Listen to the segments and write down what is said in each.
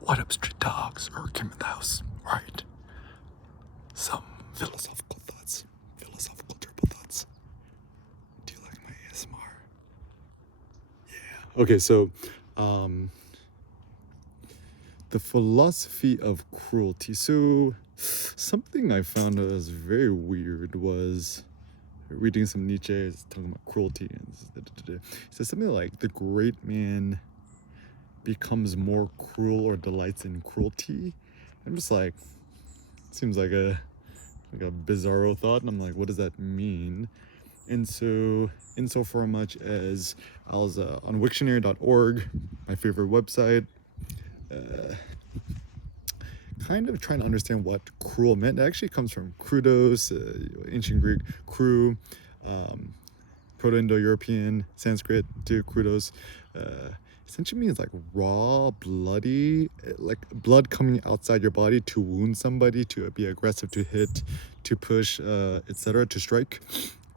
What up, street dogs? Or Kim in the house, right? Some philosophical thoughts, philosophical triple thoughts. Do you like my ASMR? Yeah. Okay, so, the philosophy of cruelty. So, something I found that was very weird was reading some Nietzsche, talking about cruelty, and it says something like the great man becomes more cruel or delights in cruelty. I'm just like, seems like a bizarro thought, and I'm like, what does that mean? And so, insofar much as I was on Wiktionary.org, my favorite website, kind of trying to understand what cruel meant. It actually comes from Crudus, ancient Greek, krewh, Proto-Indo-European, Sanskrit to Crudus. Essentially means like raw, bloody, like blood coming outside your body to wound somebody, to be aggressive, to hit, to push, etc., to strike,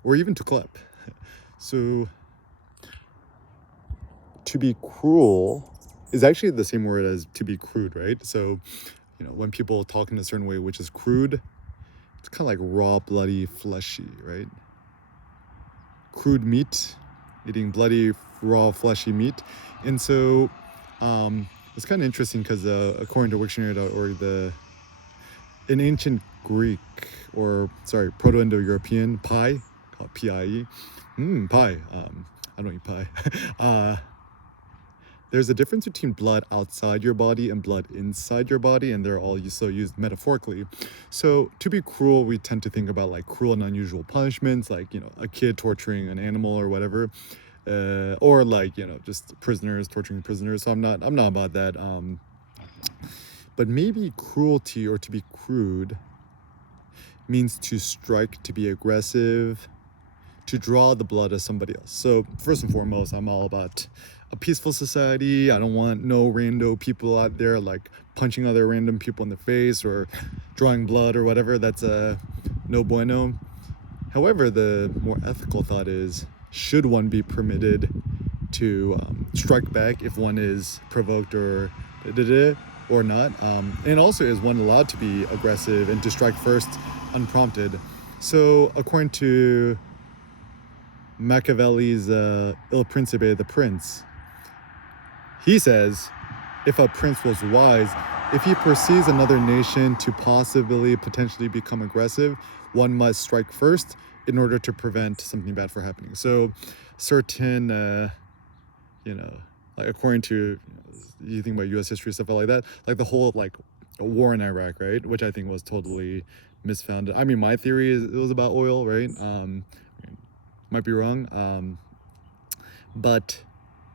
or even to clap. So, to be cruel is actually the same word as to be crude, right? So, when people talk in a certain way, which is crude, it's kind of like raw, bloody, fleshy, right? Crude meat, eating bloody, raw, fleshy meat. And so it's kind of interesting because according to Wiktionary.org, in ancient Greek, Proto-Indo-European, pie, called P-I-E, pie, I don't eat pie, there's a difference between blood outside your body and blood inside your body, and they're all so used metaphorically. So to be cruel, we tend to think about like cruel and unusual punishments, like a kid torturing an animal or whatever, or like just prisoners torturing prisoners. So I'm not about that. But maybe cruelty, or to be crude, means to strike, to be aggressive, to draw the blood of somebody else. So first and foremost, I'm all about a peaceful society. I don't want no rando people out there like punching other random people in the face or drawing blood or whatever. That's no bueno. However, the more ethical thought is, should one be permitted to strike back if one is provoked or not? And also, is one allowed to be aggressive and to strike first unprompted? So according to Machiavelli's Il Principe, The Prince, he says, if a prince was wise, if he perceives another nation to potentially become aggressive, one must strike first in order to prevent something bad from happening. So certain, like according to, you think about U.S. history, stuff like that, like the whole like war in Iraq, right? Which I think was totally misfounded. I mean, my theory is it was about oil, right? Might be wrong, but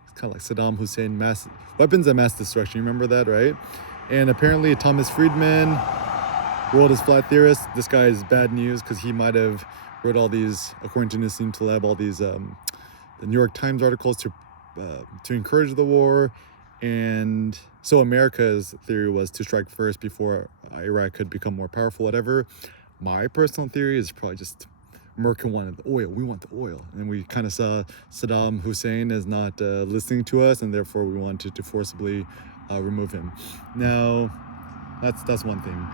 it's kind of like Saddam Hussein, weapons of mass destruction. You remember that, right? And apparently Thomas Friedman, world is flat theorist. This guy is bad news because he might have wrote all these, according to Nassim Taleb, all these the New York Times articles to encourage the war. And so America's theory was to strike first before Iraq could become more powerful, whatever. My personal theory is probably just America wanted the oil. We want the oil. And we kind of saw Saddam Hussein as not listening to us, and therefore we wanted to forcibly remove him. Now, that's one thing.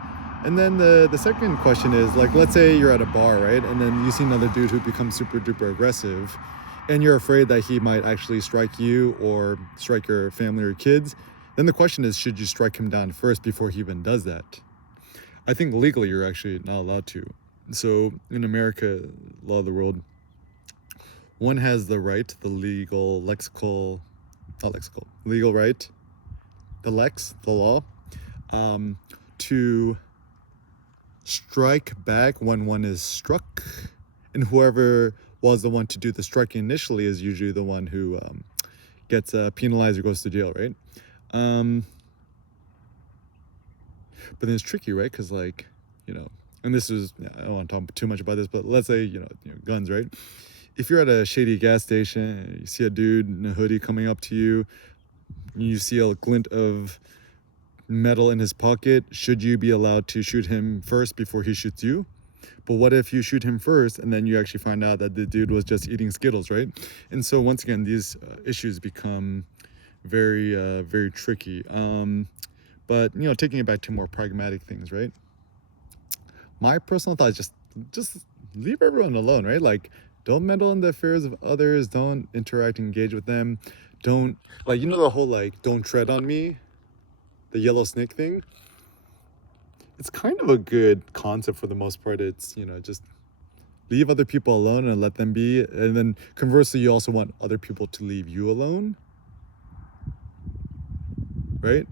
And then the second question is, like, let's say you're at a bar, right? And then you see another dude who becomes super duper aggressive, and you're afraid that he might actually strike you or strike your family or kids. Then the question is, should you strike him down first before he even does that? I think legally you're actually not allowed to. So in America, law of the world, one has the right, the legal right, the law, to strike back when one is struck, and whoever was the one to do the striking initially is usually the one who gets penalized or goes to jail, right? But then it's tricky, right? Because and this is, I don't want to talk too much about this, but let's say, guns, right? If you're at a shady gas station and you see a dude in a hoodie coming up to you, and you see a glint of metal in his pocket, should you be allowed to shoot him first before he shoots you? But what if you shoot him first and then you actually find out that the dude was just eating Skittles, right? And so once again, these issues become very, very tricky. But taking it back to more pragmatic things, right? My personal thought is just leave everyone alone, right? Like, don't meddle in the affairs of others. Don't interact, engage with them. Don't, like, the whole like don't tread on me, the yellow snake thing. It's kind of a good concept for the most part. It's just leave other people alone and let them be. And then conversely, you also want other people to leave you alone, right?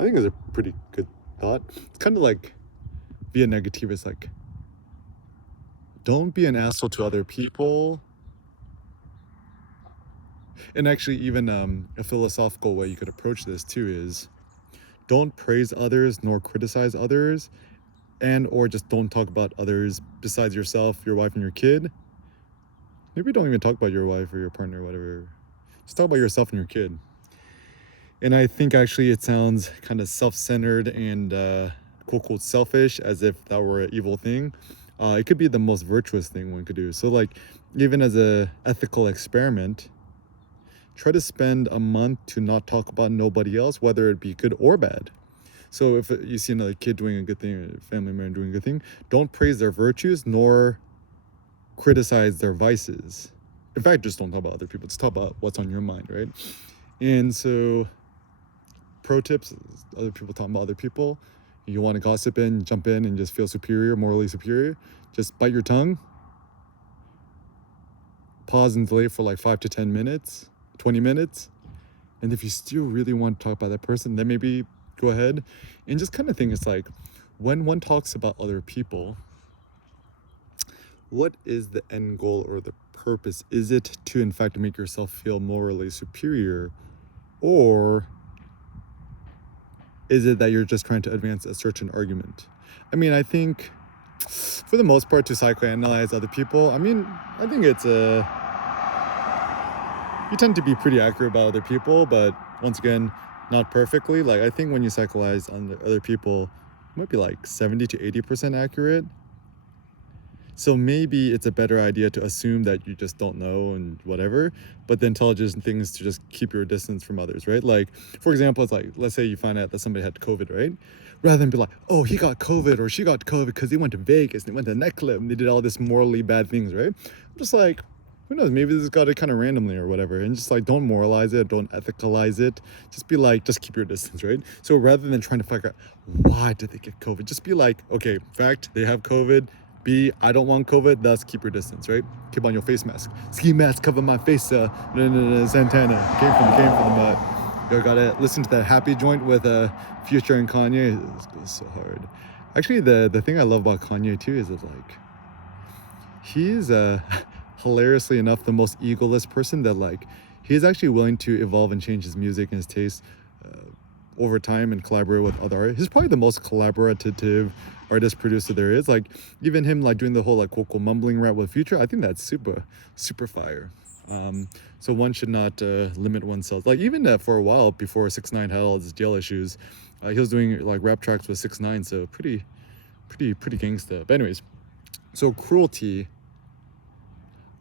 I think it's a pretty good thought. It's kind of like via negativist, like don't be an asshole to other people. And actually, even a philosophical way you could approach this too is don't praise others nor criticize others, and or just don't talk about others besides yourself, your wife, and your kid. Maybe don't even talk about your wife or your partner or whatever. Just talk about yourself and your kid. And I think actually it sounds kind of self-centered and quote unquote selfish, as if that were an evil thing. It could be the most virtuous thing one could do. So like, even as a ethical experiment, try to spend a month to not talk about nobody else, whether it be good or bad. So if you see another kid doing a good thing, or a family member doing a good thing, don't praise their virtues nor criticize their vices. In fact, just don't talk about other people. Just talk about what's on your mind, right? And so, pro tips: other people talking about other people. You want to gossip in, jump in, and just feel superior, morally superior. Just bite your tongue. Pause and delay for like 5 to 10 minutes, 20 minutes. And if you still really want to talk about that person, then maybe go ahead and just kind of think it's like, when one talks about other people, what is the end goal or the purpose? Is it to in fact make yourself feel morally superior, or is it that you're just trying to advance a certain argument? I mean, I think for the most part, to psychoanalyze other people, I think it's you tend to be pretty accurate about other people, but once again, not perfectly. Like, I think when you psychoanalyze on other people, it might be like 70 to 80% accurate. So maybe it's a better idea to assume that you just don't know and whatever, but the intelligent thing is to just keep your distance from others, right? Like, for example, it's like, let's say you find out that somebody had COVID, right? Rather than be like, oh, he got COVID or she got COVID because they went to Vegas, they went to a nightclub, and they did all this morally bad things, right? I'm just like, who knows, maybe this got it kind of randomly or whatever. And just like, don't moralize it, don't ethicalize it. Just be like, just keep your distance, right? So rather than trying to figure out why did they get COVID, just be like, okay, fact, they have COVID. B, I don't want COVID, thus keep your distance, right? Keep on your face mask. Ski mask, cover my face, Santana. Came from the butt. You gotta listen to that Happy joint with Future and Kanye. It's so hard. Actually, the thing I love about Kanye too is that like, he's hilariously enough the most egoless person that like, he's actually willing to evolve and change his music and his taste over time and collaborate with other artists. He's probably the most collaborative artist producer there is. Like, even him like doing the whole like quote mumbling rap with Future, I think that's super fire. So one should not limit oneself. Like, even for a while before 6ix9ine had all his jail issues, he was doing like rap tracks with 6ix9ine, so pretty gangsta. But anyways, so cruelty,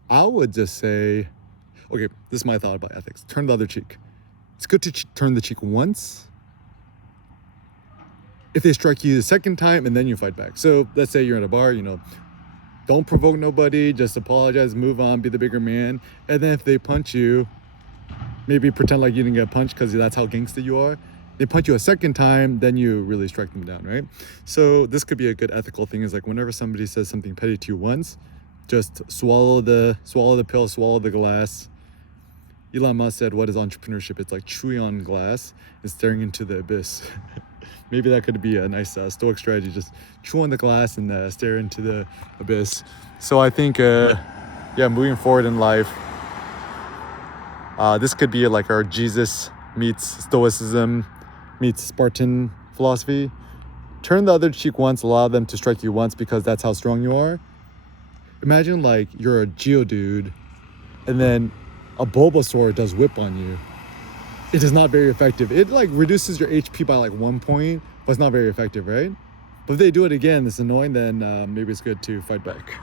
I would just say, okay, this is my thought about ethics. Turn the other cheek. It's good to turn the cheek once if they strike you the second time, and then you fight back. So let's say you're at a bar, don't provoke nobody, just apologize, move on, be the bigger man. And then if they punch you, maybe pretend like you didn't get punched because that's how gangsta you are. They punch you a second time, then you really strike them down, right? So this could be a good ethical thing, is like, whenever somebody says something petty to you once, just swallow the pill, swallow the glass. Elon Musk said, what is entrepreneurship? It's like chewing on glass and staring into the abyss. Maybe that could be a nice stoic strategy, just chew on the glass and stare into the abyss. So I think, moving forward in life, this could be like our Jesus meets Stoicism meets Spartan philosophy. Turn the other cheek once, allow them to strike you once because that's how strong you are. Imagine like you're a Geodude and then a Bulbasaur does whip on you. It is not very effective. It like reduces your HP by like 1 point, but it's not very effective, right? But if they do it again, it's annoying, then maybe it's good to fight back.